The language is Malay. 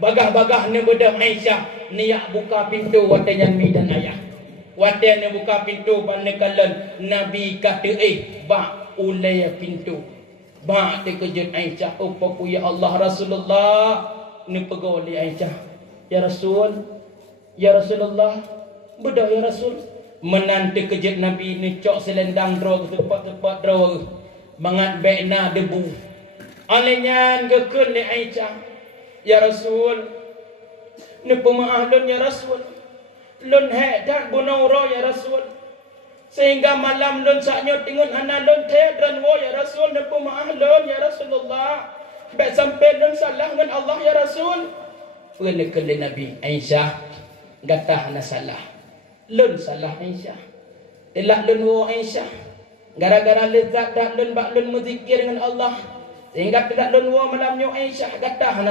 Bagah-bagah ni bedah Aisyah niyak buka pintu watanya mi dan ayah. Watanya buka pintu panekalan Nabi kata bak ulai pintu. Bak terkejut Aisyah. Apa ya Allah Rasulullah ni pegawai Aisyah. Ya Rasul, ya Rasulullah, bedah ya Rasul. Menanti kejut Nabi ni cok selendang draw ke tempat-tempat draw. Mangat baikna debu. Alenya ngekun ni Aisyah. Ya Rasul, ni pemaaf lun ya Rasul. Lun hedat bunauro ya Rasul. Sehingga malam lun saknyo tingun hana lun tedran wo ya Rasul. Ni pemaaf lun ya Rasulullah. Baik sampai lun salah dengan Allah ya Rasul. Pernah kali Nabi Aisyah gatah hana salah. Lun salah Aisyah. Telak lun wo Aisyah. Gara-gara lezat dak lun bak lun menzikir dengan Allah. Sehingga tidak lun wo malam nyo Aisyah gatah hana